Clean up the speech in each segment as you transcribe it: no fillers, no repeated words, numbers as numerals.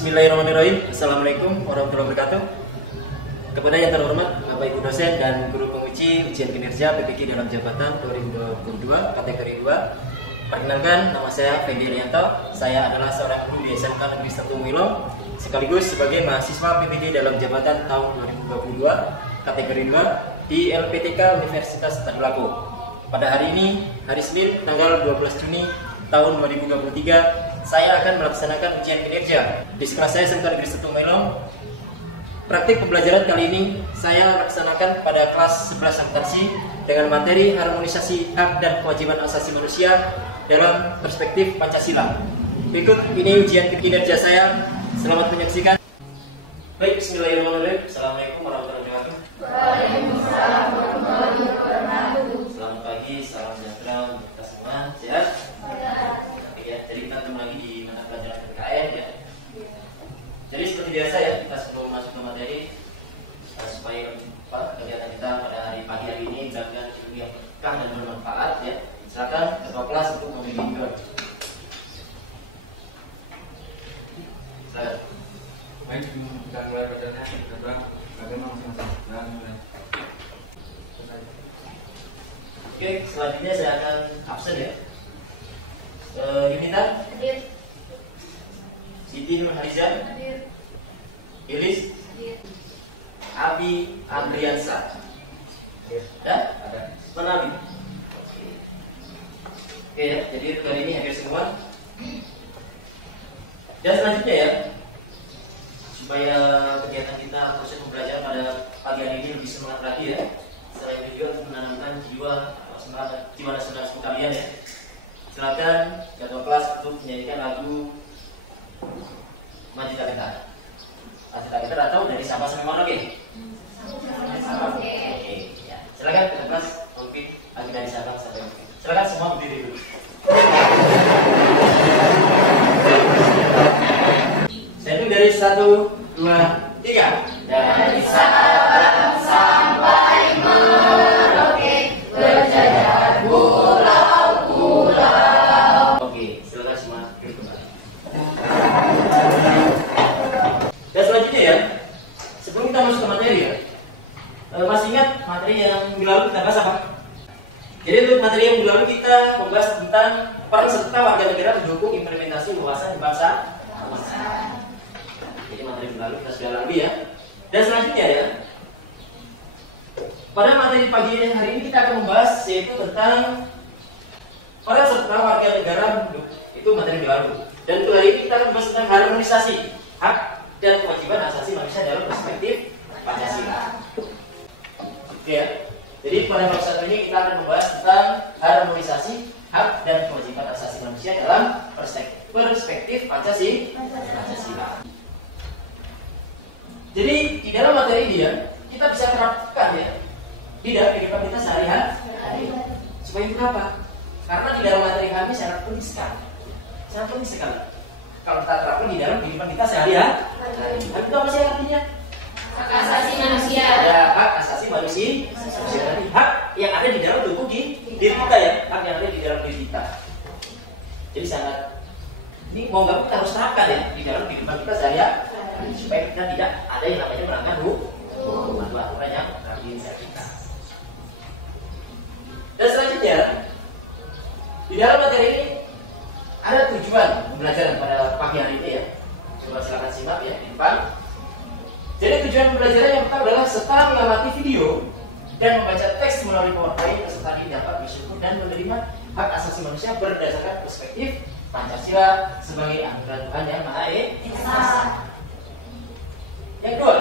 Bismillahirrahmanirrahim. Assalamualaikum warahmatullahi wabarakatuh. Kepada yang terhormat Bapak Ibu dosen dan guru penguji ujian kinerja PPG dalam jabatan 2022 kategori 2. Perkenalkan, nama saya Fendi Rianto. Saya adalah seorang guru di SMK Negeri 1 Milong, sekaligus sebagai mahasiswa PPG dalam jabatan tahun 2022 kategori 2 di LPTK Universitas Tadulako. Pada hari ini, hari Senin, tanggal 12 Juni tahun 2023, saya akan melaksanakan ujian kinerja di sekolah saya SMK Negeri 1 Milong. Praktik pembelajaran kali ini saya laksanakan pada kelas 11 akuntansi dengan materi harmonisasi hak dan kewajiban asasi manusia dalam perspektif Pancasila. Berikut ini ujian kinerja saya. Selamat menyaksikan. Baik, bismillahirrahmanirrahim. Assalamualaikum warahmatullahi wabarakatuh. Waalaikumsalam warahmatullahi wabarakatuh. Selamat pagi, salam sejahtera untuk kita semua. Sehat? Ya, jadi kita ketemu lagi di mata pelajaran PPKN ya. Jadi seperti biasa ya, kita sebelum masuk ke materi supaya kegiatan kita pada hari pagi hari ini benar-benar yang berkah dan bermanfaat ya. Silakan ketua kelas untuk memberi video. Silakan. Baik, kita mulai bacanya. Bagaimana masing-masing? Oke, selanjutnya saya akan absen ya. Yunita, Hadir. Siti Nurhalizan, Hadir. Ilis, Hadir. Abi Andriansa. Ya? Ada. Mana Abi? Oke ya, jadi hari ini hadir semua. Dan selanjutnya ya, supaya kegiatan kita proses pembelajaran pada pagi hari ini lebih semangat lagi ya. Selain juga untuk menanamkan jiwa nasionalisme kalian ya. Silakan ketua kelas untuk menyanyikan lagu Majita Kita. Majita Kita atau dari Sabah sampai Merauke. Oke. Ya. Silakan ketua kelas mungkin lagi dari Sabah sampai Merauke. Silakan semua berdiri dulu. Saya hitung dari 1, 2, 3. Dari Sabah sampai Merauke berjajar pulau. Oke, silakan semua duduk kembali. Dan selanjutnya ya, sebelum kita masuk ke materi ya, masih ingat materi yang minggu lalu kita bahas apa? Jadi untuk materi yang minggu lalu kita membahas tentang peran serta warga negara mendukung implementasi wawasan kebangsaan. Jadi materi minggu lalu kita sudah lalui ya. Dan selanjutnya ya, pada materi pagi hari ini kita akan membahas yaitu tentang peran serta warga negara itu materi baru. Dan untuk hari ini kita akan membahas tentang harmonisasi hak dan kewajiban asasi manusia dalam perspektif Pancasila. Oke ya. Jadi pada episode ini kita akan membahas tentang harmonisasi hak dan kewajiban asasi manusia dalam perspektif Pancasila. Jadi di dalam materi ini ya, kita bisa terapkan ya di dalam kehidupan kita sehari-hari. Supaya itu apa? Karena di dalam materi kami sangat penting sekali. Kalau kita terapkan di dalam kehidupan kita sehari-hari. Hak itu apa sih artinya? Hak asasi manusia. Ya, hak asasi manusia. Hak yang ada di dalam tubuh diri kita ya. Hak yang ada di dalam diri kita. Jadi sangat ini mau nggak kita harus terapkan ya di dalam kehidupan kita sehari-hari supaya kita tidak ada yang namanya melanggar hukum atau aturan yang terjadi kita. Dan selanjutnya di dalam materi ini ada tujuan pembelajaran pada pagi hari ini ya. Coba silakan simak ya di depan. Jadi tujuan pembelajaran yang pertama adalah setelah mengamati video dan membaca teks melalui PowerPoint, peserta didik dapat bersyukur dan menerima hak asasi manusia berdasarkan perspektif Pancasila sebagai anugerah Tuhan yang Maha Esa. Yang kedua,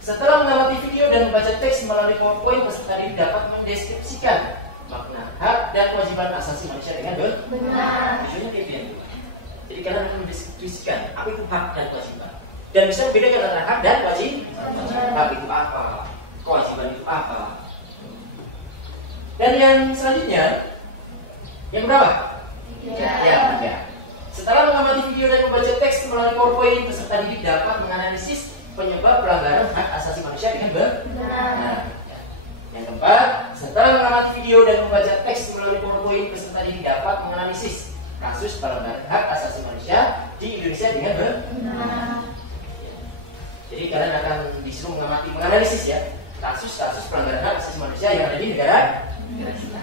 setelah mengamati video dan membaca teks melalui PowerPoint, peserta didik dapat mendeskripsikan makna hak dan kewajiban asasi manusia dengan benar. Tujuannya kayak gini. Jadi kalian mendeskripsikan apa itu hak dan kewajiban. Dan bisa membedakan antara hak dan kewajiban. Hak itu apa? Kewajiban itu apa? Dan yang selanjutnya, yang berapa? Ya. Setelah mengamati video dan membaca teks melalui PowerPoint, peserta didik dapat menganalisis penyebab pelanggaran hak asasi manusia dengan benar. Yang keempat, setelah mengamati video dan membaca teks melalui PowerPoint, peserta didik dapat menganalisis kasus pelanggaran hak asasi manusia di Indonesia dengan benar. menganalisis ya kasus-kasus pelanggaran hak asasi manusia yang ada di negara kita.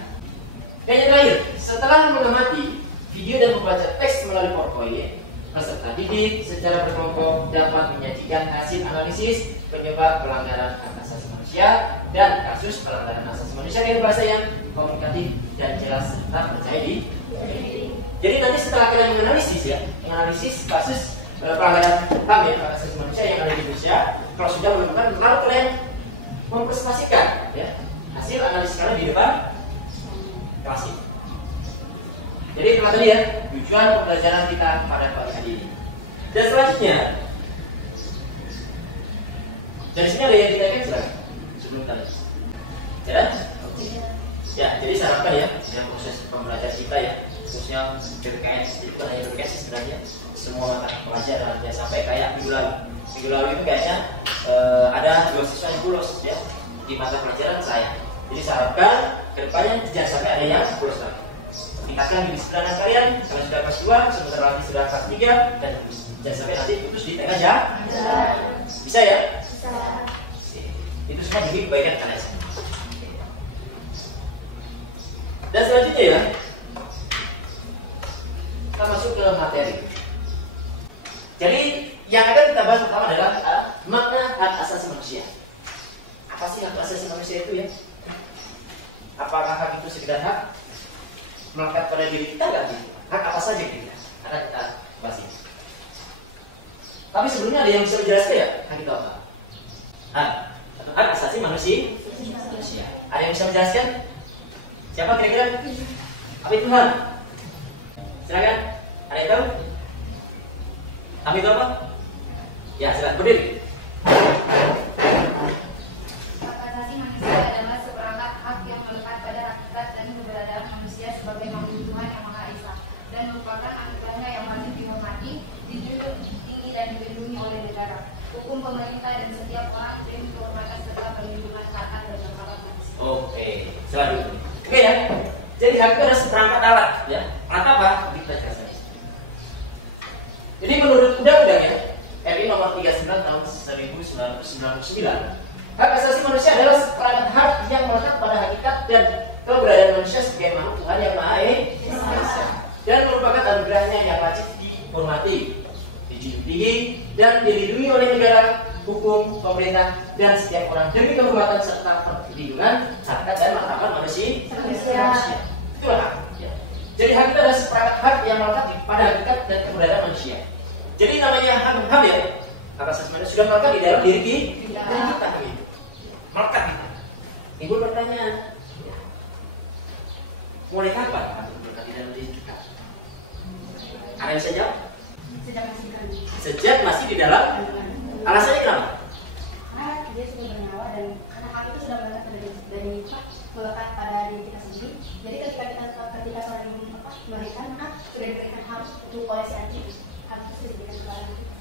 Dan yang terakhir, setelah mengamati video dan membaca teks melalui PowerPoint, peserta didik secara berkelompok dapat menyajikan hasil analisis penyebab pelanggaran hak asasi manusia dan kasus pelanggaran hak asasi manusia dengan bahasa yang komunikatif dan jelas serta percaya diri. Jadi nanti setelah kita menganalisis kasus pelanggaran HAM ya, hak asasi manusia yang ada di Indonesia, kalau sudah menemukan, lalu kalian mempresentasikan ya hasil analisis kalian di depan kelas ini. Jadi itu tadi ya tujuan pembelajaran kita pada pagi hari ini. Dan selanjutnya, dari sini ada yang kita lihat sebelum tadi. Ya? Ya, jadi saya harapkan ya proses pembelajaran kita ya, khususnya PPKS itu bukan hanya PPKS sebenarnya, semua mata pelajaran ya sampai kayak minggu lalu itu kayaknya ada 2 siswa yang bolos ya di mata pelajaran saya. Jadi saya harapkan kedepannya jangan sampai ada yang bolos lagi. Tingkatkan kedisiplinan kalian, kalian sudah kelas 2, sebentar lagi sudah kelas 3, dan jangan sampai nanti putus di tengah jalan. Bisa ya? Bisa. Itu semua demi kebaikan kalian. Dan selanjutnya ya, kita masuk ke materi. Jadi yang akan kita bahas pertama adalah makna hak asasi manusia. Apa sih hak asasi manusia itu ya? Apakah hak itu sekedar hak melekat pada diri kita nggak gitu? Hak apa saja kita? Akan kita bahas ini. Tapi sebelumnya ada yang bisa menjelaskan ya hak itu apa? Hak asasi manusia. Ada yang bisa menjelaskan? Siapa kira-kira? Apa itu hak? Silakan. Ada yang tahu? Hak itu apa? Ya, silakan berdiri. Hak asasi manusia adalah seperangkat hak yang melekat pada hakikat dan keberadaan manusia sebagai makhluk Tuhan yang Maha Esa dan merupakan akidahnya yang wajib dihormati, dijunjung tinggi dan dilindungi oleh negara, hukum pemerintah dan setiap orang demi kehormatan serta perlindungan hak dan martabat manusia. Oke, selanjutnya. Oke ya. Jadi hak itu adalah seperangkat alat ya. Alat apa? Kita jelaskan. Jadi menurut undang-undang ya, RI nomor 39 tahun 1999, hak asasi manusia adalah seperangkat hak yang melekat pada hakikat dan keberadaan manusia sebagai makhluk Tuhan yang Maha Esa dan merupakan anugerahnya yang wajib dihormati, dijunjung tinggi dan dilindungi oleh negara, hukum, pemerintah dan setiap orang demi kehormatan serta perlindungan hakikat dan martabat manusia. Itulah hak. Ya. Jadi hak itu adalah seperangkat hak yang melekat pada hakikat dan keberadaan manusia. Jadi namanya hak ya, hak asasi manusia sudah melekat di dalam diri kita. Melekat kita. Ibu bertanya, mulai kapan hak itu melekat di dalam diri kita? Ada yang bisa jawab? Sejak masih di dalam. Alasannya kenapa? Karena dia sudah bernyawa dan karena hak itu sudah melekat pada diri kita sendiri. Jadi ketika seorang ibu melahirkan, maka sudah diberikan hak untuk oleh si anjing. Hak itu sudah diberikan kepada kita.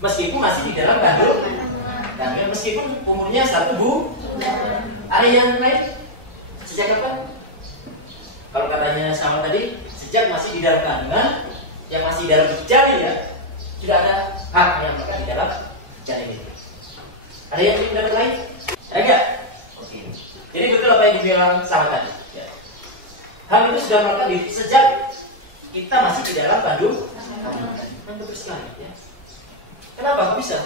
Meskipun masih di dalam kandung, dan meskipun umurnya 1 bulan. Ada yang lain? Sejak kapan? Kalau katanya sama tadi, sejak masih di dalam kandungan, yang masih dalam janin ya, sudah ada hak yang melekat di dalam janin itu. Ada yang ingin dapat lain? Ada nggak? Oke. Jadi betul apa yang dibilang sama tadi. Ya. Hal itu sudah melekat di sejak kita masih di dalam kandung. Betul sekali. Ya. Kenapa bisa?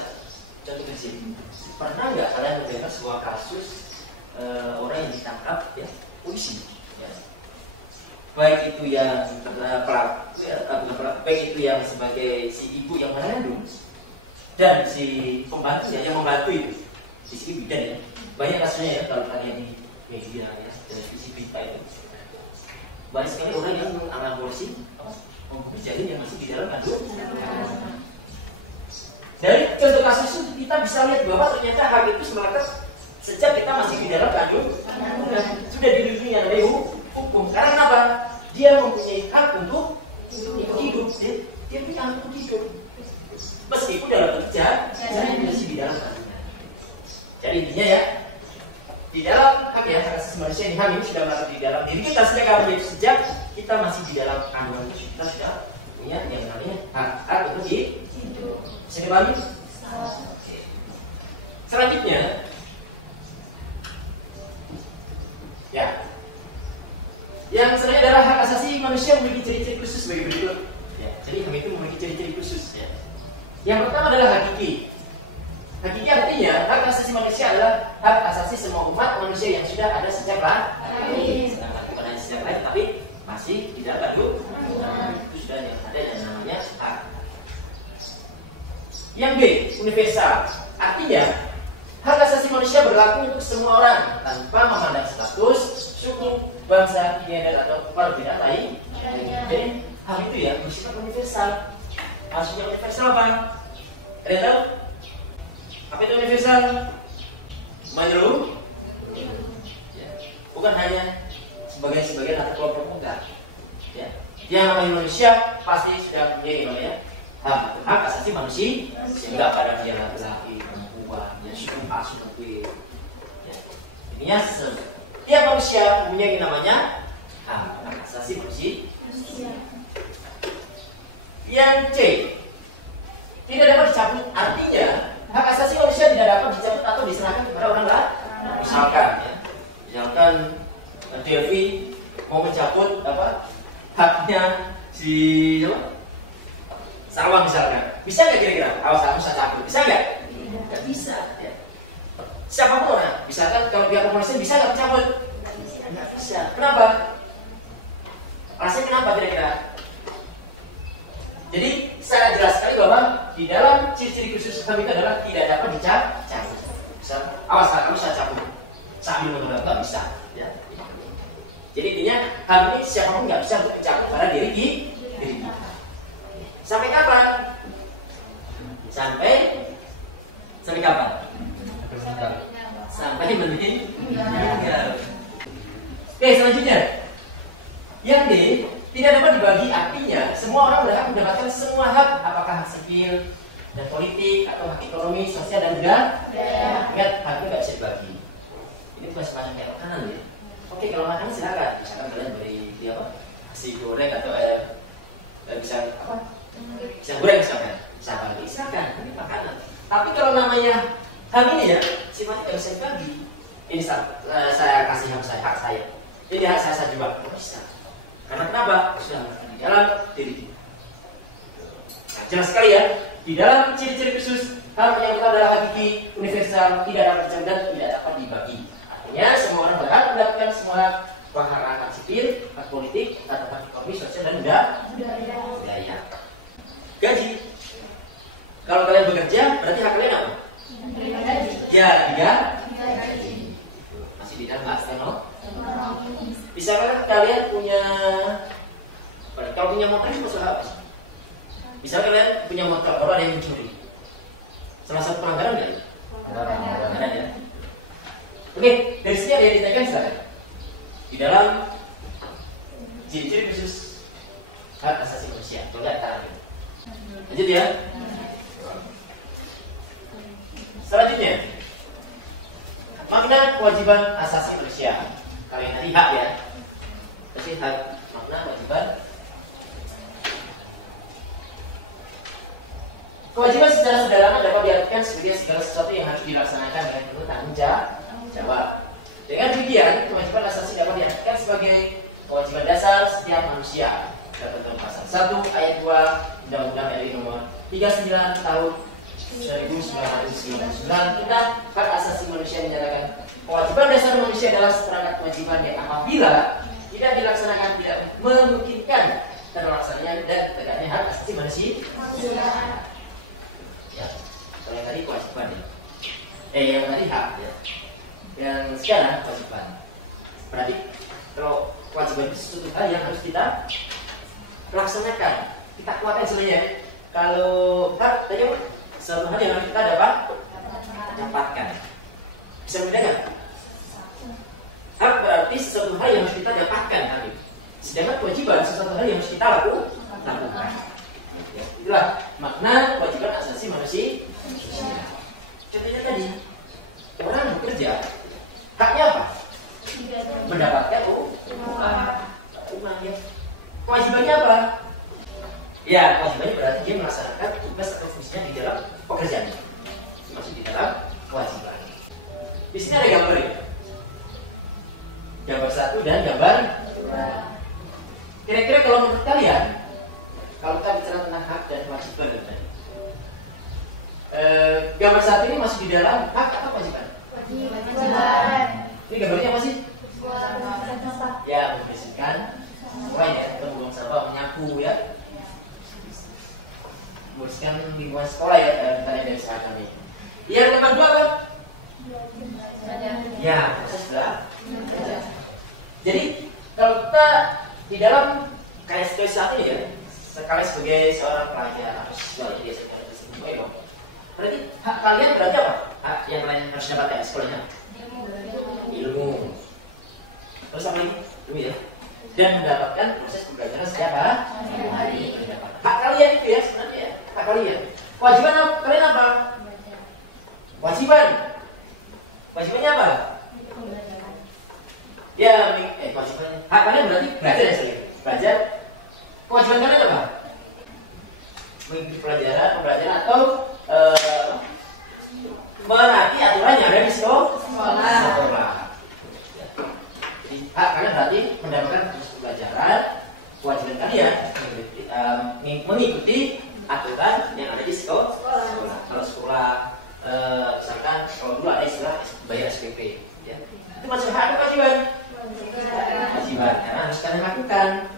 Contoh di sini. Pernah nggak kalian mendengar sebuah kasus orang yang ditangkap ya polisi? Ya. Baik itu yang pelaku, ya, baik itu yang sebagai si ibu yang mengandung dan si pembantu ya yang membantu itu di sini bidan ya. Banyak kasusnya ya kalau kalian di media ya dan isi berita itu banyak sekali orang yang mengaborsi janin yang masih di dalam kandung. Dari contoh kasus itu kita bisa lihat bahwa ternyata hak itu melekat sejak kita masih di dalam kandung sudah dilindungi oleh hukum. Karena kenapa? Dia mempunyai hak untuk hidup. Dia punya hak untuk hidup. Meskipun dalam kerja, saya masih di dalam kandungan. Jadi intinya ya, di dalam hak ya hak asasi manusia ini, hak ini sudah melekat di dalam diri kita sejak kita masih di dalam kandungan itu kita sudah punya yang namanya hak untuk hidup. Bisa dipahami? Selanjutnya, Yang selanjutnya adalah hak asasi manusia memiliki ciri-ciri khusus sebagai berikut. Ya, jadi hak itu memiliki ciri-ciri khusus. Ya. Yang pertama adalah hakiki. Hakiki artinya hak asasi manusia adalah hak asasi semua umat manusia yang sudah ada sejak lahir. Bukan hanya sejak lahir, tapi masih tidak baru. Itu sudah yang ada yang namanya hak. Yang B, universal. Artinya hak asasi manusia berlaku untuk semua orang tanpa memandang status, suku, bangsa, gender atau perbedaan lain. Jadi hal itu ya bersifat universal. Maksudnya universal apa? Ada tahu? Apa itu universal? Menyeluruh? Ya. Bukan hanya sebagian atau kelompok muda. Ya. Yang namanya manusia pasti sudah punya namanya hak asasi manusia, sehingga pada dia laki-laki, perempuan, ya suku A, suku B. Ya. Intinya setiap manusia mempunyai namanya hak asasi manusia. Yang C, tidak dapat dicabut. Artinya hak asasi manusia tidak dapat dicabut atau diserahkan kepada orang lain. Misalkan Devi mau mencabut haknya si Sawah misalkan, bisa nggak kira-kira? Awas aku bisa cabut, bisa nggak? Nggak bisa. Ya. Siapapun orang, misalkan kalau pihak kepolisian bisa nggak mencabut? Nggak bisa. Kenapa? Alasannya kenapa kira-kira? Jadi saya jelas sekali bahwa di dalam ciri-ciri khusus HAM itu adalah tidak dapat dicabut. Bisa, awas kamu bisa cabut sambil menolak, nggak bisa. Ya. Jadi intinya HAM ini siapapun nggak bisa mencabut pada diri kita. Sampai kapan? Sampai kapan? Sampai meninggal. Oke, selanjutnya. Yang D, tidak dapat dibagi. Artinya semua orang berhak mendapatkan semua hak, apakah hak sipil dan politik atau hak ekonomi, sosial dan budaya. Ingat, hak itu nggak bisa dibagi. Ini bukan semacam kayak makanan ya. Oke, kalau makanan silakan. Misalkan kalian beri nasi goreng atau bisa bisa goreng silakan, ini makanan. Tapi kalau namanya hak ini ya sifatnya nggak bisa dibagi. Ini saya kasih hak saya. Ini hak saya juga bisa. Karena kenapa? Sudah di dalam diri kita. Nah, jelas sekali ya. Di dalam ciri-ciri khusus hak yang pertama adalah hakiki, universal, tidak dapat dicabut dan tidak dapat dibagi. Artinya semua orang berhak mendapatkan semua hak sipil, hak politik, hak ekonomi, sosial dan budaya. Gaji. Kalau kalian bekerja, berarti hak kalian apa? Ya, gaji. Masih di dalam ekonomi. Misalkan kalian punya, kalau punya motor itu masalah apa sih? Misalkan kalian punya motor, kalau ada yang mencuri, salah satu pelanggaran nggak? Ada ya. Oke, dari sini ada yang ditanyakan silakan. Di dalam ciri-ciri khusus hak asasi manusia, coba tarik. Lanjut ya. Selanjutnya, makna kewajiban asasi manusia. Kalian tadi hak ya. Pasti hak, makna kewajiban. Kewajiban secara sederhana dapat diartikan sebagai segala sesuatu yang harus dilaksanakan dengan penuh tanggung jawab. Dengan demikian, kewajiban asasi dapat diartikan sebagai kewajiban dasar setiap manusia. Tertentu pasal 1 ayat 2 Undang-Undang RI nomor 39 tahun 1999 tentang hak asasi manusia menyatakan kewajiban dasar manusia adalah seperangkat kewajiban yang apabila tidak dilaksanakan tidak memungkinkan terlaksananya dan tegaknya hak asasi manusia. Ya, kalau yang tadi kewajiban ya. Yang tadi hak ya. Yang sekarang kewajiban. Berarti kalau kewajiban itu sesuatu hal yang harus kita laksanakan, kita kuatkan sebenarnya. Kalau hak tadi suatu hal yang harus kita dapatkan. Bisa membedakan? Hak berarti sesuatu hal yang harus kita dapatkan tadi. Sedangkan kewajiban sesuatu hal yang harus kita lakukan. Itulah makna kewajiban asasi manusia. Contohnya tadi, orang bekerja, haknya apa? Mendapatkan uang ya. Kewajibannya apa? Ya, kewajibannya berarti dia melaksanakan tugas atau fungsinya di dalam pekerjaan. Masih di dalam kewajiban. Di sini ada gambar ya. Gambar 1 dan gambar 2. zaman saat ini masih di dalam hak atau kewajiban? Kewajiban. Ini gambarnya apa sih? Ya, membersihkan sungai ya, atau buang sampah, menyapu ya, membersihkan lingkungan sekolah ya, dalam tanya dari saat kami. Yang nomor 2 apa? Ya, proses belajar. Jadi kalau kita di dalam KSP saat ini ya, sekali sebagai seorang pelajar atau siswa ya, biasanya disebut berarti hak kalian berarti apa? Hak yang kalian harus dapatkan di sekolahnya? Ilmu. Terus apa lagi? Ilmu ya. Dan mendapatkan proses pembelajaran setiap hari. Hak kalian itu ya sebenarnya ya. Hak kalian. Kewajiban kalian apa? Kewajiban. Kewajibannya apa? Ya, kewajibannya. Hak kalian berarti belajar ya sendiri. Belajar. Kewajiban kalian apa? Mengikuti pembelajaran atau menaati aturan yang ada di sekolah. Hak kalian berarti mendapatkan proses pembelajaran. Kewajiban kalian mengikuti aturan yang ada di sekolah. Kalau sekolah misalkan kalau dulu ada istilah bayar SPP ya. Itu masih hak atau kewajiban? Kewajiban, karena harus kalian lakukan.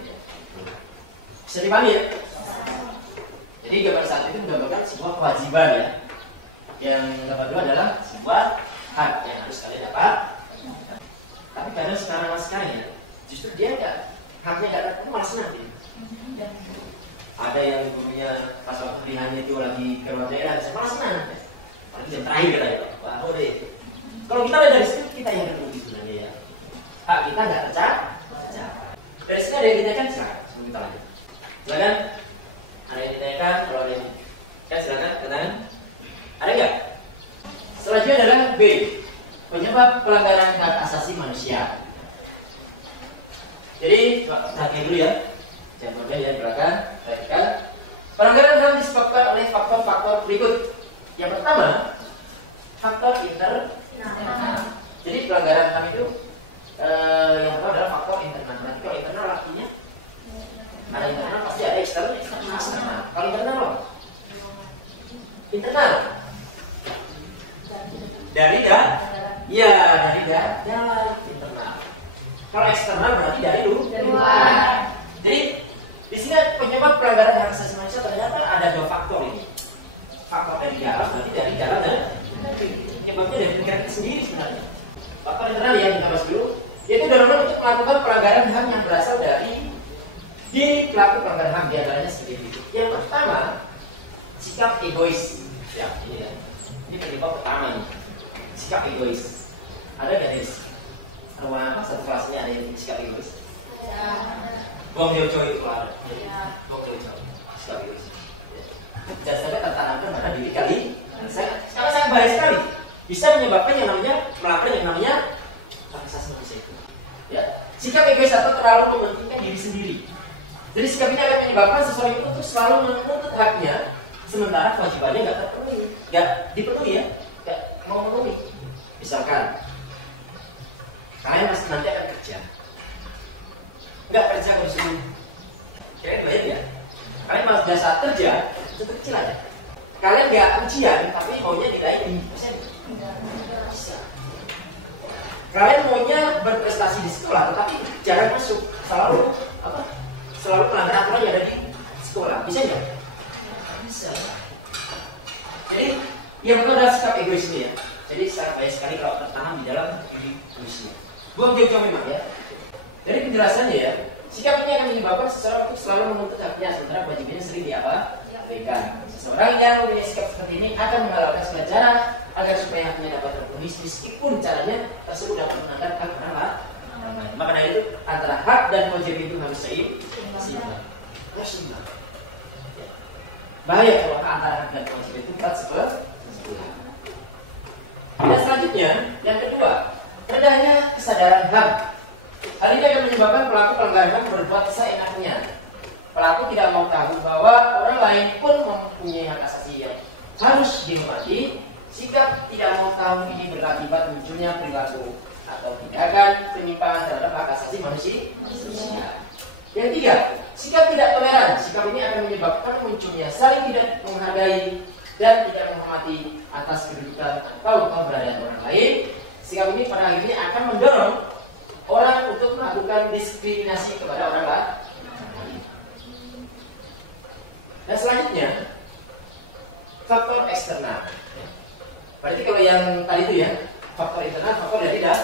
Bisa dipahami ya? Jadi gambar satu itu mendapatkan sebuah kewajiban ya. Yang gambar 2 adalah sebuah hak yang harus kalian dapat. Tapi kadang sekarang ya, justru dia haknya nggak dapat, malah senang dia. Ada yang punya pas waktu pilihannya itu lagi ke luar daerah, malah senang. Apalagi jam terakhir kita ya, wah deh. Kalau kita lihat dari sini kita yang rugi sebenarnya ya. Hak kita nggak tercapai. Dari sini ada yang ditanyakan silakan, sebelum kita lanjut. Silakan. Ada yang ditanyakan, kalau ada yang silakan, katakan. Ada nggak? Selanjutnya adalah B. Penyebab pelanggaran hak asasi manusia. Jadi, perhatikan dulu ya. Contohnya ya, silakan perhatikan. Pelanggaran HAM disebabkan oleh faktor-faktor berikut. Yang pertama, faktor internal. Jadi pelanggaran HAM itu yang pertama adalah faktor internal. Nanti kalau internal artinya ada internal pasti ada eksternal. Kalau internal apa? Internal. Dari dalam internal. Kalau eksternal berarti dari luar. Jadi di sini penyebab pelanggaran hak asasi manusia ternyata ada 2 faktor ini. Faktor dari dalam berarti dari dalam dan penyebabnya dari negara kita sendiri sebenarnya. Faktor internal yang kita bahas dulu, yaitu dorongan untuk melakukan pelanggaran HAM yang berasal dari pelaku pelanggaran HAM di antaranya seperti itu. Yang pertama, sikap egois. Ya, ini ya. Ini penyebab pertama nih. Sikap egois. Ada nggak nih? Rumah satu kelasnya ada yang sikap egois? Ya. Buang jauh-jauh itu ada. Buang jauh-jauh. Sikap egois. Jasanya tertanamkan pada diri kali. Saya bahaya sekali. Bisa menyebabkan yang namanya melakukan yang namanya hak asasi manusia itu. Ya. Sikap egois atau terlalu mementingkan diri sendiri. Jadi sikap ini akan menyebabkan seseorang itu terus selalu menuntut haknya, sementara kewajibannya nggak dipenuhi ya, nggak mau memenuhi. Misalkan kalian masih nanti akan kerja, nggak kerja kalau disuruh, kalian bayar ya. Kalian masih pada saat kerja itu kecil aja. Kalian nggak ujian, tapi maunya nilai 5%. Bisa. Kalian maunya berprestasi di sekolah, tetapi jarang masuk, selalu melanggar aturan yang ada di sekolah. Bisa nggak? Bisa. Jadi yang pertama adalah sikap egois ini ya. Jadi sangat baik sekali kalau tertanam di dalam diri manusia. Buang jauh-jauh memang ya. Dari penjelasannya ya, sikap ini akan menyebabkan seseorang untuk selalu menuntut haknya, sementara kewajibannya sering diabaikan. Seseorang yang mempunyai sikap seperti ini akan menghalalkan segala cara agar supaya haknya dapat terpenuhi, meskipun caranya tersebut dapat melanggar hak orang lain. Maka dari itu antara hak dan kewajiban itu harus seimbang. Bahaya kalau antara hak dan kewajiban itu berat sebelah. Dan selanjutnya, yang kedua, rendahnya kesadaran HAM. Hal ini akan menyebabkan pelaku pelanggaran HAM berbuat seenaknya. Pelaku tidak mau tahu bahwa orang lain pun mempunyai hak asasi yang harus dihormati. Sikap tidak mau tahu ini berakibat munculnya perilaku atau tindakan penyimpangan terhadap hak asasi manusia. Yang tiga, sikap tidak toleran. Sikap ini akan menyebabkan munculnya saling tidak menghargai dan tidak menghormati atas kedudukan atau keberadaan orang lain. Sikap ini pada akhirnya akan mendorong orang untuk melakukan diskriminasi kepada orang lain. Dan selanjutnya, faktor eksternal. Berarti kalau yang tadi itu ya, faktor internal, faktor dari dalam.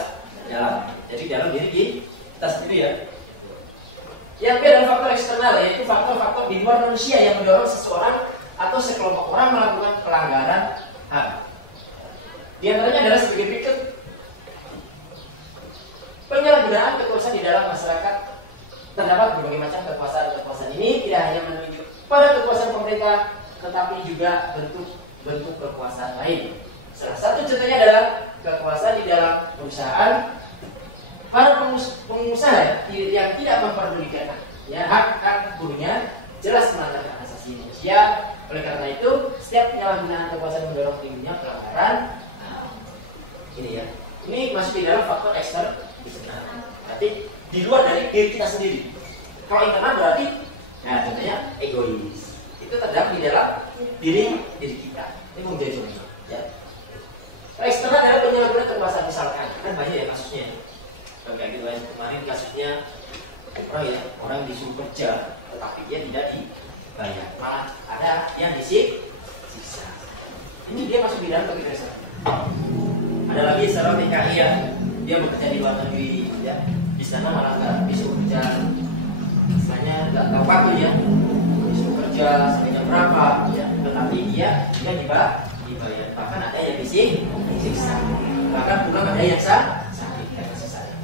Jadi dalam diri kita sendiri ya. Yang kedua adalah faktor eksternal, yaitu faktor-faktor di luar manusia yang mendorong seseorang atau sekelompok orang melakukan pelanggaran HAM. Di antaranya adalah sebagai berikut. Penyalahgunaan kekuasaan di dalam masyarakat. Terdapat berbagai macam kekuasaan ini tidak hanya menunjuk pada kekuasaan pemerintah, tetapi juga bentuk kekuasaan lain. Salah satu contohnya adalah kekuasaan di dalam perusahaan. Para pengusaha yang tidak memperdulikan ya, hak buruhnya jelas melanggar hak asasi manusia. Oleh karena itu, setiap penyalahgunaan kekuasaan mendorong timbulnya pelanggaran. Ini ya, ini masuk di dalam faktor eksternal. Berarti di luar dari diri kita sendiri. Kalau internal berarti, nah contohnya egois. Itu terdapat di dalam diri kita. Ini menjadi contoh. Ya. Eksternal adalah penyalahgunaan kekuasaan, misalkan kan banyak ya kasusnya. Kayak gitu aja kemarin kasusnya orang disuruh kerja tetapi dia tidak dibayar, malah ada yang disiksa. Ini dia masuk di dalam kekerasan. Ada lagi seorang TKI ya, dia bekerja di luar negeri ya, di sana malah nggak disuruh kerja, misalnya nggak tahu waktu ya, disuruh kerja sampai jam berapa ya, tetapi dia tidak dibayar, bahkan ada yang disiksa, bahkan pulang ada yang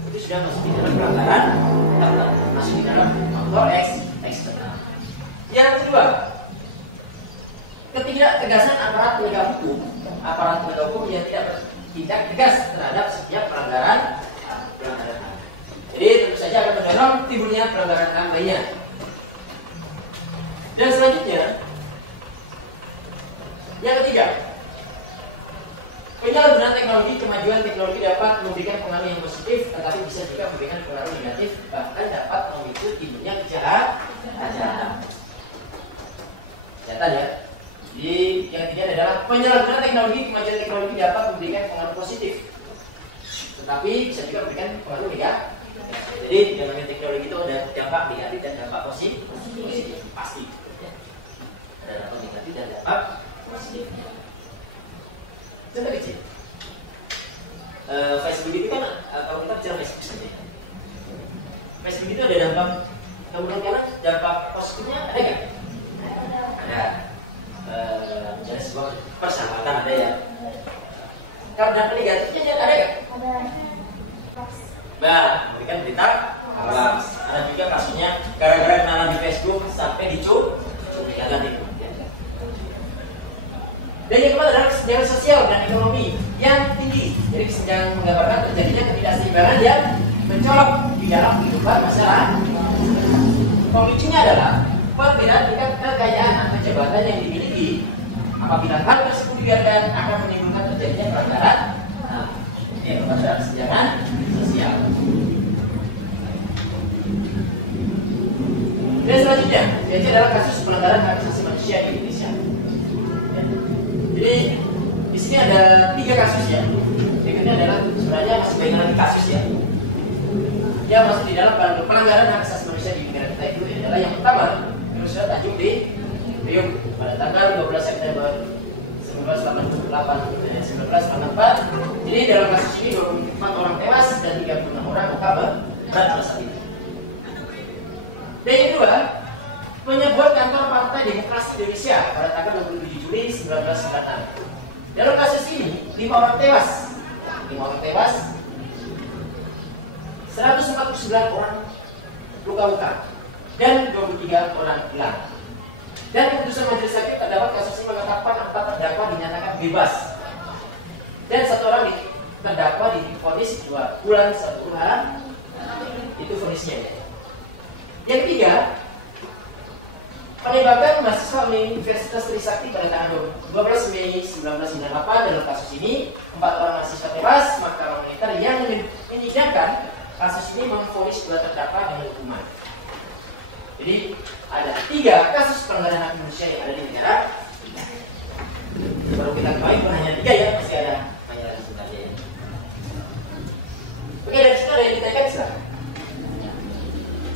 itu sudah masuk di dalam pelanggaran, masuk di dalam faktor eksternal. Yang kedua, ketidaktegasan aparat penegak hukum yang tidak bertindak tegas terhadap setiap pelanggaran. Jadi tentu saja akan mendorong timbulnya pelanggaran HAM lainnya. Dan selanjutnya, yang ketiga, penyalahgunaan teknologi. Kemajuan teknologi dapat memberikan pengaruh yang positif, tetapi bisa juga memberikan pengaruh negatif, bahkan dapat memicu timbulnya kejahatan. Kejahatan ya. Jadi yang ketiga adalah penyalahgunaan teknologi. Kemajuan teknologi dapat memberikan pengaruh positif, tetapi bisa juga memberikan pengaruh negatif. Jadi dalamnya teknologi itu ada dampak negatif dan dampak positif. Pasti. Ya. Ada dampak negatif dan dampak positif. Contoh kecil, Facebook itu kan kalau kita bicara Facebook saja, Facebook itu ada dampak, kemudian dampak positifnya ada nggak? Ada. Jadi sebuah persahabatan ada ya. Kalau dampak negatifnya ada nggak? Ada. Memberikan berita hoax. Ada juga kasusnya gara-gara kenalan di Facebook sampai dicurigakan itu. Dan yang kedua adalah kesenjangan sosial dan ekonomi yang tinggi. Jadi kesenjangan menggambarkan terjadinya ketidakseimbangan yang mencolok di dalam kehidupan masyarakat. Pemicunya adalah perbedaan tingkat kekayaan atau jabatan yang dimiliki. Apabila hal tersebut dibiarkan akan menimbulkan terjadinya pelanggaran. Ini adalah kesenjangan sosial. Dan selanjutnya, yaitu adalah kasus pelanggaran hak asasi manusia di Indonesia. Jadi di sini ada 3 kasus ya. Berikutnya adalah sebenarnya masih banyak lagi kasus ya. Yang masuk di dalam pelanggaran hak asasi manusia di negara kita itu adalah yang pertama, Indonesia Tanjung di Priok pada tanggal 12 September 1984. Jadi dalam kasus ini 24 orang tewas dan 36 orang luka berat pada saat itu. Dan yang kedua, penyebut kantor Partai Demokrasi Indonesia pada tanggal 27 Juli 1996. Dalam kasus ini 5 orang tewas, 149 orang luka-luka, dan 23 orang hilang. Dan keputusan majelis hakim terdapat kasus ini menetapkan 4 terdakwa dinyatakan bebas, dan 1 orang terdakwa divonis 2 bulan 1 bulan. Itu vonisnya. Yang ketiga, penembakan mahasiswa Universitas Trisakti pada tanggal 12 Mei 1998. Dalam kasus ini 4 orang mahasiswa tewas. Mahkamah Militer yang menyidangkan kasus ini memvonis 2 terdakwa dengan hukuman. Jadi ada 3 kasus pelanggaran hak manusia yang ada di negara kita. Kalau kita kembali pun hanya 3 ya, masih ada panggilan sebenarnya ya. Oke, dari situ ada yang ditanyakan silahkan.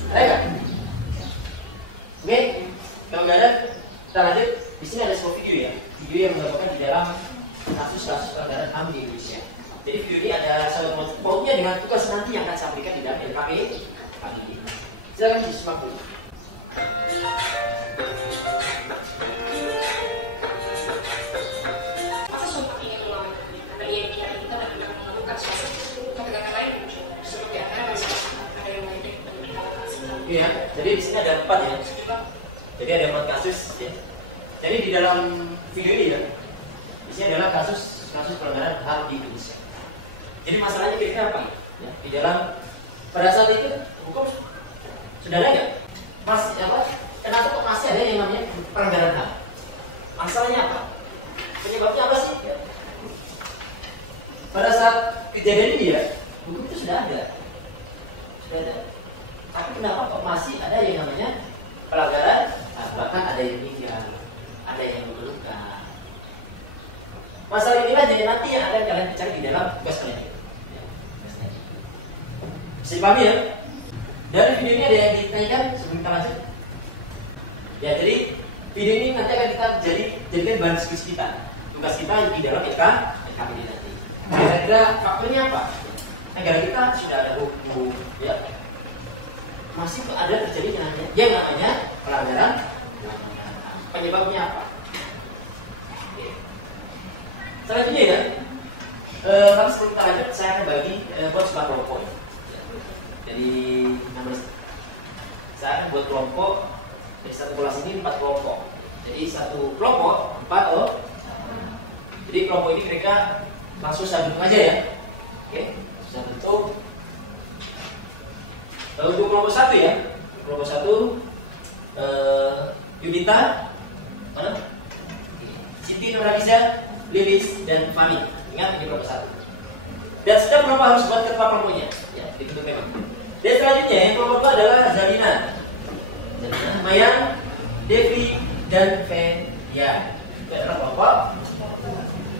Ada nggak? Oke, kalau nggak ada, kita lanjut. Di sini ada sebuah video ya, video yang menggambarkan di dalam kasus-kasus pelanggaran HAM di Indonesia. Jadi video ini ada satu pautnya dengan tugas nanti yang akan saya berikan di dalam LKP pagi ini. Silakan disimak dulu. Masa sumpah ingin melawan kita melakukan suatu ketegangan lain seperti antara ada yang lain Iya, jadi di sini ada 4 ya. Jadi ada 4 kasus ya. Jadi di dalam video ini ya, di sini adalah kasus pelanggaran HAM di Indonesia. Jadi masalahnya kira-kira apa? Ya, di dalam pada saat itu hukum sudah ada nggak? Masih apa? Kenapa kok masih ada yang namanya pelanggaran HAM? Masalahnya apa? Penyebabnya apa sih? Ya. Pada saat kejadian ini ya, hukum itu sudah ada. Tapi kenapa kok masih ada yang namanya pelanggaran? Nah, bahkan ada yang meninggal, ada yang luka. Masalah inilah jadi nanti yang akan kalian cari di dalam tugas kalian. Bisa dipahami ya? Dari video ini ada yang ditanyakan sebelum kita lanjut? Ya, jadi video ini nanti akan kita jadikan bahan diskusi kita. Tugas kita di dalam LKPD nanti. Kira-kira faktornya apa? Negara kita sudah ada hukum, ya. Masih ada terjadi yang namanya pelanggaran. Penyebabnya apa? Oke. Selanjutnya ya, tapi sebelum kita lanjut, saya akan bagi buat sebuah kelompok. Jadi saya akan buat kelompok dari satu kelas ini 4 kelompok. Jadi satu kelompok 4 oh. Jadi kelompok ini mereka langsung saya duduk aja ya. Oke, saya tutup. Lalu untuk kelompok 1 ya, kelompok 1 Yudita, mana? Siti Nurhaliza, Lilis dan Fami. Ingat ini kelompok 1. Dan setiap kelompok harus buat ketua kelompoknya. Ya, ditutup memang. Dan selanjutnya yang kelompok 2 adalah Zalina, Mayan, Devi dan Feya. Itu adalah kelompok.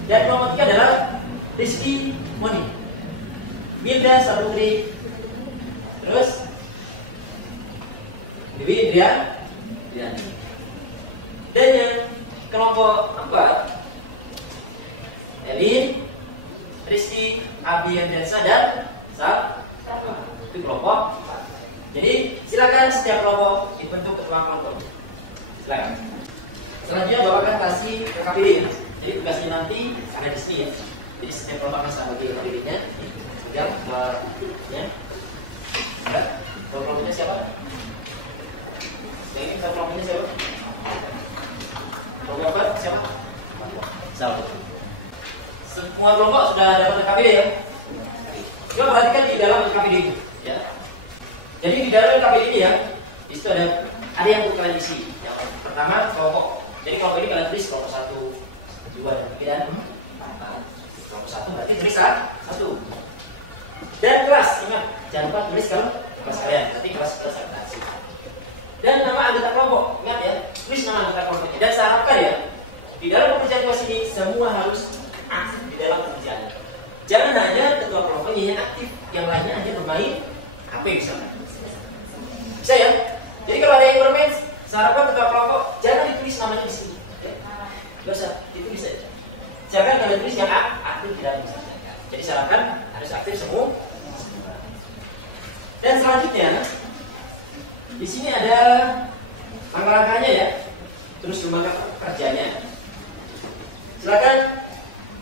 Dan kelompok 3 adalah Rizky, Moni, Milda, Saputri, terus Dewi, Indrian. Dan yang kelompok 4 Elin, Rizky, Abi, Andriansa dan itu kelompok 4. Jadi silakan setiap kelompok dibentuk ketua kelompok. Silakan. Selanjutnya Bapak akan kasih ke KPD. Jadi tugasnya nanti ada di sini ya. Jadi setiap kelompok akan saya bagi KPD-nya. Tinggal ya. Kelompoknya siapa? Ini kelompoknya siapa? Kelompok apa? Siapa? Salah. Semua kelompok sudah dapat KPD ya. Coba perhatikan di dalam KPD itu, ya. Jadi di dalam KPD ini ya, di situ ada yang untuk kalian isi. Yang pertama kelompok. Jadi kelompok ini kalian tulis kelompok 1, 2 dan 3 dan 4. Kelompok 1 berarti tulis 1. Dan kelas, ingat jangan lupa tulis kalau kelas kalian. Nanti kelas akuntansi. Dan nama anggota kelompok, ingat ya, tulis nama anggota kelompoknya. Dan saya harapkan ya, di dalam pekerjaan kelas ini semua harus aktif di dalam pekerjaan. Jangan hanya ketua kelompoknya yang aktif, yang lainnya hanya bermain HP misalnya. Bisa ya? Jadi kalau ada yang bermain, saya harapkan ketua kelompok jangan ditulis namanya di sini. Gak usah, ditulis saja. Jangan kalian tulis yang aktif di dalam misalnya. Jadi saya harapkan harus aktif semua. Dan selanjutnya, di sini ada langkah-langkahnya ya. Terus lembaga kerjanya. Silakan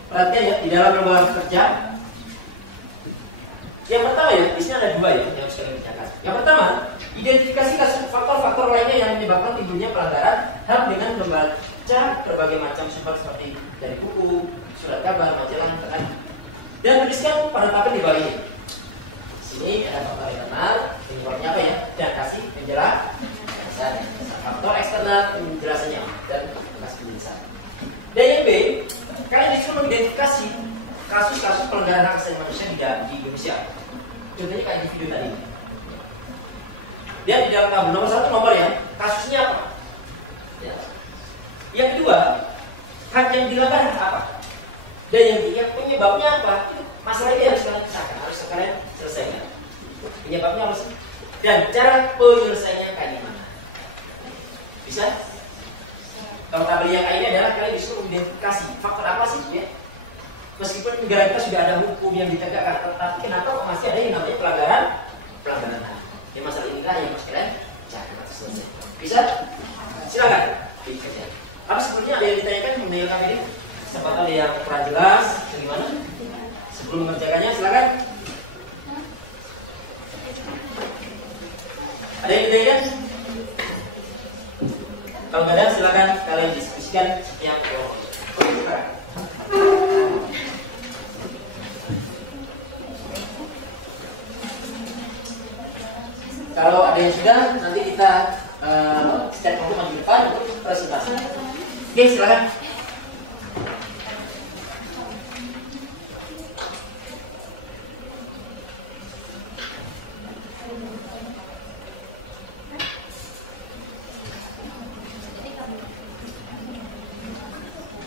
perhatian ya di dalam lembaga kerja. Yang pertama ya, di sini ada 2 ya yang harus kalian kerjakan. Yang pertama, identifikasi faktor-faktor lainnya yang menyebabkan timbulnya pelanggaran HAM dengan membaca berbagai macam sumber seperti dari buku, surat kabar, majalah, internet, dan tuliskan pada tabel di bawahnya. Sini ada faktor internal, penyebabnya apa ya? Dan kasih penjelasan. Faktor eksternal, penjelasannya dan kasih penjelasan. Dan yang B, kalian disuruh mengidentifikasi kasus-kasus pelanggaran hak asasi manusia di Indonesia. Contohnya kayak di video tadi. Dia di dalam tabel nomor 1 nomor ya, kasusnya apa? Ya. Yang kedua, Hak yang dilanggar apa? Dan yang penyebabnya apa? Masalah ini harus kalian selesaikan. Penyebabnya harus, dan cara penyelesaiannya kayak gimana? Bisa? Kalau tabel yang ini adalah kalian disuruh identifikasi faktor apa sih ya? Meskipun negara kita sudah ada hukum yang ditegakkan, tetapi kenapa kok masih ada yang namanya pelanggaran HAM? Ya masalah inilah yang harus kalian cari atau selesai. Bisa? Silakan. Apa sebenarnya ada yang ditanyakan mengenai kami ini? Sempat ada yang kurang jelas, bagaimana? Sebelum mengerjakannya, silakan. Ada yang ditanyakan? Kalau nggak ada, silakan kalian diskusikan yang kelompok. Oke, silakan. Kalau ada yang sudah, nanti kita setiap kelompok maju depan untuk presentasi. Oke, silakan.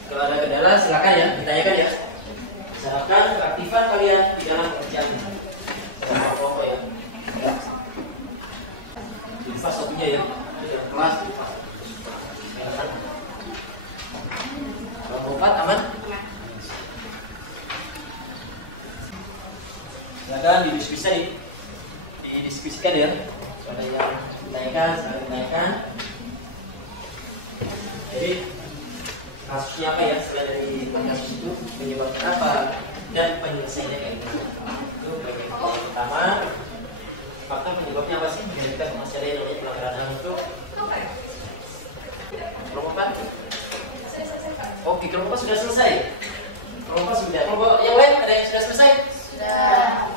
Kalau ada kendala, silakan ya, ditanyakan ya. Silakan keaktifan kalian di dalam pekerjaan. Kelompok ya. Di fase satunya ya, di dalam kelas. Kelompok 4 aman? Silakan didiskusikan ya. Ada yang ditanyakan, silakan ditanyakan. Jadi kasusnya apa ya, selain dari kasus itu penyebabnya apa dan penyelesaiannya kayak gimana. Itu bagian yang pertama. Faktor penyebabnya apa sih? Yang kita masih ada yang namanya pelanggaran HAM itu kelompok 4. Oke, kelompok sudah selesai. Kelompok sudah. Kelompok yang lain ada yang sudah selesai? Sudah.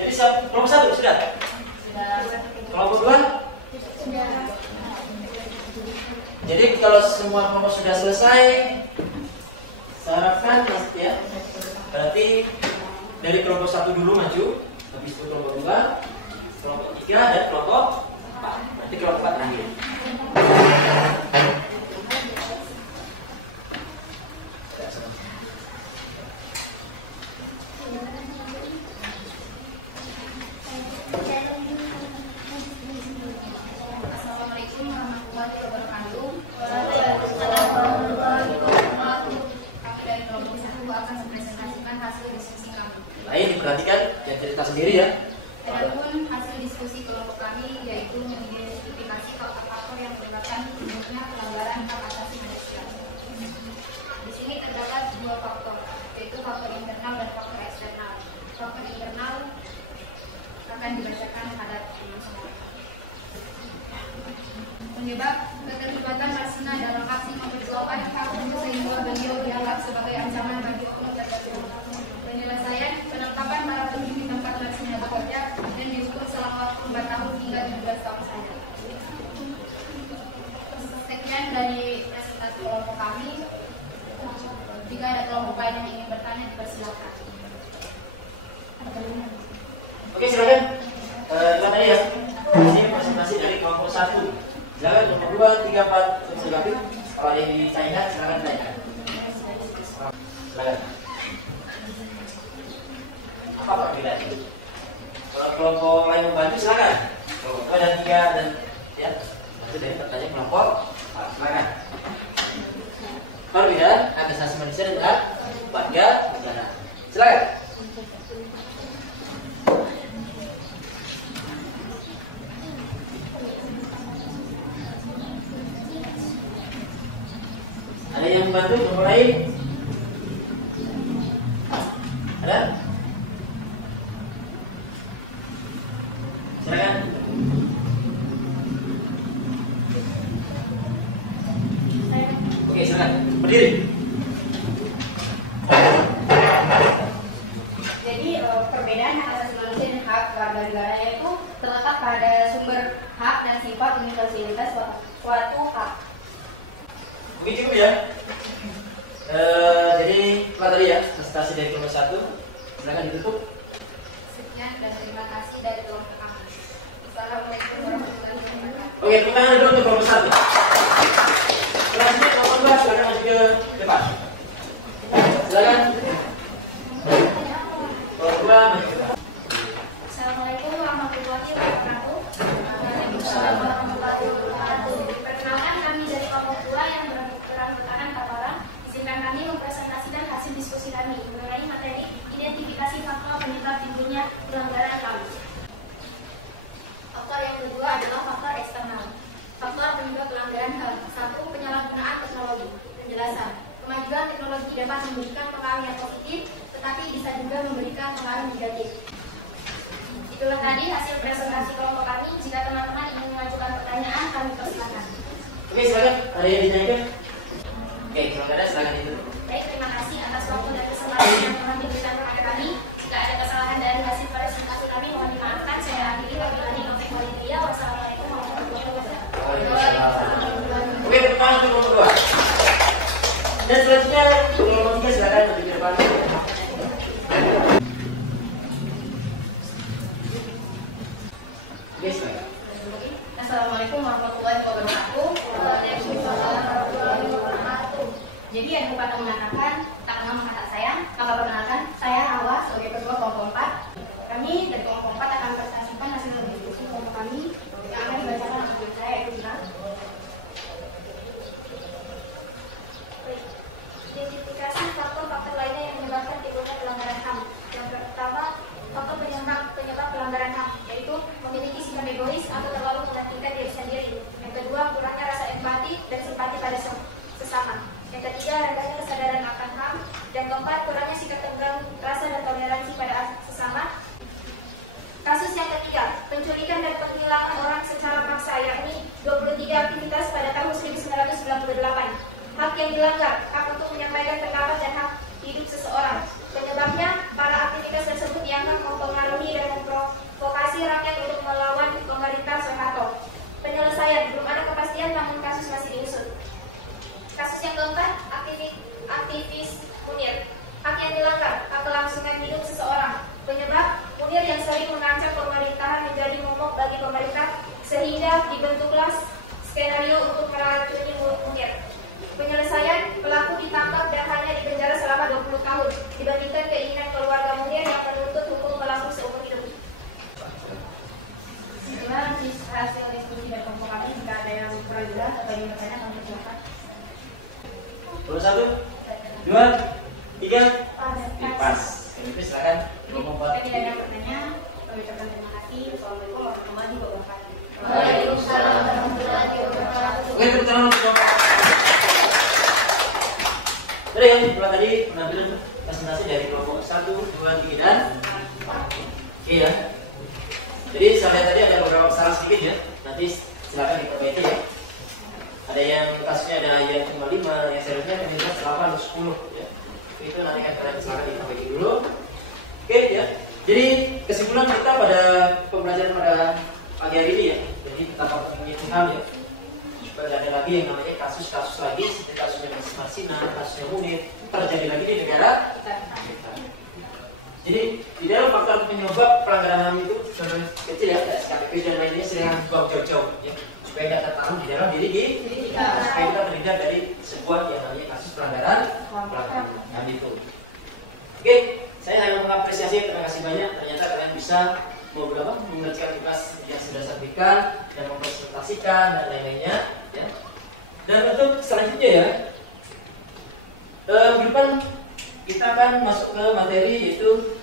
Jadi kelompok 1 sudah? Kelompok 2? Sudah. Jadi kalau semua kelompok sudah selesai, saya harapkan ya, berarti dari kelompok 1 dulu maju, habis itu kelompok 2, kelompok 3 dan kelompok 4. Berarti kelompok 4 terakhir. Assalamualaikum warahmatullahi wabarakatuh. Kami dari kelompok 1 akan mempresentasikan hasil diskusi kami. Lain diperhatikan yang cerita sendiri ya. Adapun hasil diskusi kelompok kami yaitu mengidentifikasi faktor-faktor yang menyebabkan timbulnya pelanggaran hak asasi manusia. Di sini terdapat 2 faktor, yaitu faktor internal dan faktor eksternal. Faktor internal akan dibacakan hadap teman-teman. Penyebab keterlibatan Marsina dalam aksi memperjuangkan hak sehingga beliau dianggap sebagai ancaman bagi oknum tertentu. Penyelesaian penetapan para penghuni tempat Marsina bekerja dan dihukum selama waktu 4 tahun hingga 17 tahun saja. Sekian dari presentasi kelompok kami. Jika ada kelompok lain yang ingin bertanya, dipersilakan. Oke, silakan. Silakan ya. Ini presentasi dari kelompok 1. Silakan kelompok 2, 3, 4, silakan. Kalau ada yang ditanyakan, silakan tanyakan. Silakan. Apa perbedaan? Kalau kelompok lain membantu, silakan. Kelompok 2 dan 3 dan ya, itu dari pertanyaan kelompok. Silakan. Perbedaan hak asasi manusia dan hak warga negara. Silakan. Ada yang membantu memulai? Ada? Silakan. Oke, silakan. Berdiri. Jadi perbedaan hak asasi manusia dan hak warga negara itu terletak pada sumber hak dan sifat universalitas suatu hak. Oke, cukup ya. Jadi materi ya, presentasi dari kelompok 1. Silakan ditutup. Sekian dan terima kasih dari kelompok kami. Assalamualaikum warahmatullahi wabarakatuh. Oke, tepuk tangan dulu untuk kelompok 1. Selanjutnya kelompok Silakan. Orang tua. Assalamualaikum warahmatullahi wabarakatuh. Waalaikumsalam warahmatullahi wabarakatuh. Perkenalkan, kami dari kelompok 2 yang beranggotakan 4 orang. Izinkan kami mempresentasikan hasil diskusi kami mengenai materi identifikasi faktor penyebab timbulnya pelanggaran HAM. Faktor yang kedua adalah faktor eksternal. Faktor penyebab pelanggaran HAM. 1. Penyalahgunaan teknologi. Penjelasan. Kemajuan teknologi dapat memberikan pengaruh yang positif, tetapi bisa juga memberikan pengaruh negatif. Itulah tadi hasil presentasi kelompok kami. Jika teman-teman ingin mengajukan pertanyaan, kami persilakan. Oke, silakan. Ada yang ditanyakan? Oke, kalau ada silakan itu. Baik, terima kasih atas waktu dan kesempatan yang telah diberikan kepada kami. Jika ada kesalahan dari hasil presentasi kami, mohon dimaafkan. Saya akhiri wabillahi taufiq wal hidayah. Wassalamualaikum warahmatullahi wabarakatuh. Oke, pertanyaan untuk nomor 2. Dan selanjutnya nomor 3 silakan maju ke depan. Oke, silakan. Assalamualaikum warahmatullahi wabarakatuh. Waalaikumsalam warahmatullahi wabarakatuh. Jadi yang dapat mengatakan, tak kenal maka tak sayang. Maka perkenalkan, saya Hawa sebagai ketua kelompok 4. Kami dari kelompok 4 akan mempresentasikan hasil diskusi kelompok kami yang akan dibacakan oleh saya, yaitu Dina. Identifikasi faktor-faktor lainnya yang menyebabkan timbulnya pelanggaran HAM. Yang pertama, faktor penyebab pelanggaran HAM, yaitu memiliki sikap egois atau terlalu mementingkan diri sendiri. Yang kedua, kurangnya rasa empati dan simpati pada sesama. Yang ketiga, rendahnya kesadaran akan HAM. Dan keempat, kurangnya sikap tenggang rasa dan toleransi pada sesama. Kasus yang ketiga, penculikan dan penghilangan orang secara paksa, yakni 23 aktivitas pada tahun 1998. Hak yang dilanggar, hak untuk menyampaikan pendapat dan hak hidup seseorang. Penyebabnya, para aktivitas tersebut dianggap mempengaruhi dan memprovokasi rakyat untuk melawan pemerintah Soeharto. Penyelesaian, belum ada kepastian namun kasus masih diusut. Kasus yang keempat, aktivis Munir. Hak yang dilanggar, hak kelangsungan hidup seseorang. Penyebab, Munir yang sering mengancam pemerintahan menjadi momok bagi pemerintah sehingga dibentuklah skenario untuk meracuni Munir. Penyelesaian, pelaku ditangkap dan hanya dipenjara selama 20 tahun dibandingkan keinginan keluarga Munir yang menuntut hukum pelaku seumur hidup. Itulah hasil diskusi dari kelompok kami. Jika ada yang kurang jelas atau ingin bertanya, kami silakan. 1, 2, 3. Pas. Oke, silakan. Jika tidak ada pertanyaan, kami ucapkan terima kasih. Wassalamualaikum warahmatullahi wabarakatuh. Waalaikumsalam warahmatullahi wabarakatuh. Oke, pertanyaan untuk Jadi yang mulai tadi penampilan presentasi dari kelompok 1, 2, 3 dan oke ya. Jadi saya lihat tadi ada beberapa kesalahan sedikit ya. Nanti silakan diperbaiki ya. Ada yang kasusnya ada yang cuma 5, yang seharusnya minimal 8 atau 10 ya. Itu nanti kan kalian silakan diperbaiki dulu. Oke ya. Jadi kesimpulan kita pada pembelajaran pada pagi hari ini ya. Jadi betapa pentingnya Tuhan ya. Supaya ada lagi yang namanya kasus-kasus lagi seperti kasusnya Marsina, kasusnya Munir terjadi lagi di negara kita. Jadi di dalam faktor penyebab pelanggaran HAM itu kecil ya, SKPP dan lainnya sering buang jauh-jauh ya, supaya tidak tertanam di dalam diri kita, supaya kita terhindar dari sebuah yang namanya kasus pelanggaran HAM itu. Oke, saya hanya mengapresiasi, terima kasih banyak. Ternyata kalian bisa mengerjakan tugas yang sudah saya berikan dan mempresentasikan dan lain-lainnya ya. Dan untuk selanjutnya ya, ke depan kita akan masuk ke materi yaitu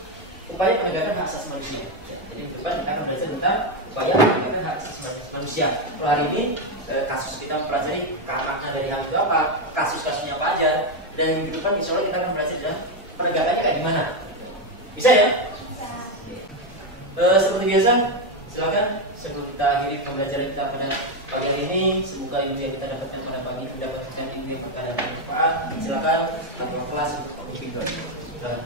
upaya penegakan hak asasi manusia. Jadi ke depan kita akan belajar tentang upaya penegakan hak asasi manusia. Kalau hari ini kasus kita mempelajari makna dari hal itu apa, kasus-kasusnya apa aja, dan ke depan insya Allah kita akan belajar tentang penegakannya kayak gimana. Bisa ya? Seperti biasa, silakan sebelum kita akhiri pembelajaran kita pada pagi hari ini, semoga ilmu yang kita dapatkan pada pagi ini mendapatkan ilmu yang bermanfaat. Silakan ketua kelas untuk pemimpin. Silakan.